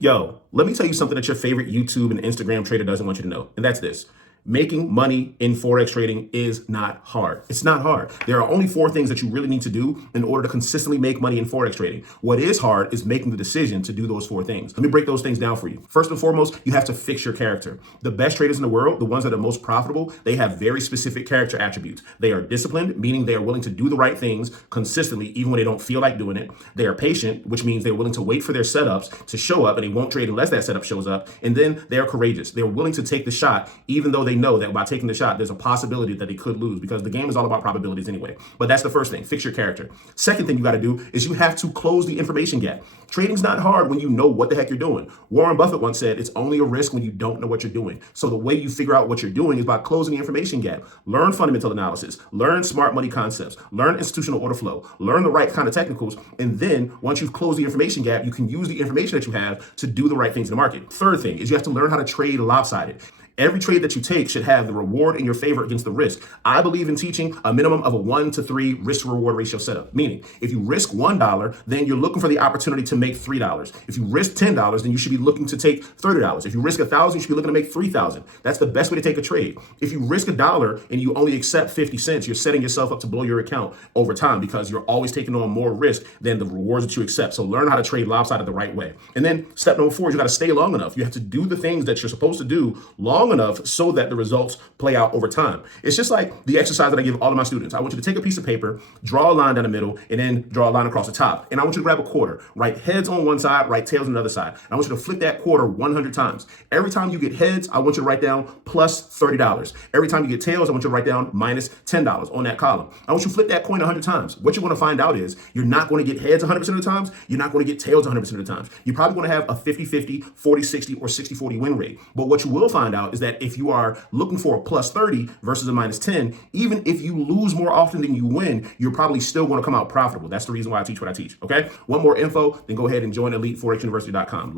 Yo, let me tell you something that your favorite YouTube and Instagram trader doesn't want you to know, and that's this. Making money in Forex trading is not hard. It's not hard. There are only four things that you really need to do in order to consistently make money in Forex trading. What is hard is making the decision to do those four things. Let me break those things down for you. First and foremost, you have to fix your character. The best traders in the world, the ones that are most profitable, they have very specific character attributes. They are disciplined, meaning they are willing to do the right things consistently, even when they don't feel like doing it. They are patient, which means they're willing to wait for their setups to show up, and they won't trade unless that setup shows up. And then they are courageous. They're willing to take the shot, even though they know that by taking the shot, there's a possibility that they could lose, because the game is all about probabilities anyway. But that's the first thing, fix your character. Second thing you got to do is you have to close the information gap. Trading's not hard when you know what the heck you're doing. Warren Buffett once said, it's only a risk when you don't know what you're doing. So the way you figure out what you're doing is by closing the information gap. Learn fundamental analysis, learn smart money concepts, learn institutional order flow, learn the right kind of technicals. And then once you've closed the information gap, you can use the information that you have to do the right things in the market. Third thing is you have to learn how to trade lopsided. Every trade that you take should have the reward in your favor against the risk. I believe in teaching a minimum of a 1-to-3 risk to reward ratio setup. Meaning, if you risk $1, then you're looking for the opportunity to make $3. If you risk $10, then you should be looking to take $30. If you risk $1,000, you should be looking to make $3,000. That's the best way to take a trade. If you risk $1 and you only accept 50 cents, you're setting yourself up to blow your account over time, because you're always taking on more risk than the rewards that you accept. So learn how to trade lopsided the right way. And then step number 4 is you got to stay long enough. You have to do the things that you're supposed to do long enough so that the results play out over time. It's just like the exercise that I give all of my students. I want you to take a piece of paper, draw a line down the middle, and then draw a line across the top. And I want you to grab a quarter, write heads on one side, write tails on the other side. And I want you to flip that quarter 100 times. Every time you get heads, I want you to write down plus $30. Every time you get tails, I want you to write down minus $10 on that column. I want you to flip that coin 100 times. What you're going to find out is you're not going to get heads 100% of the times. You're not going to get tails 100% of the times. You're probably going to have a 50-50, 40-60, or 60-40 win rate. But what you will find out is that if you are looking for a plus 30 versus a minus 10, even if you lose more often than you win, you're probably still going to come out profitable. That's the reason why I teach what I teach. Okay? Want more info? Then go ahead and join EliteForexUniversity.com.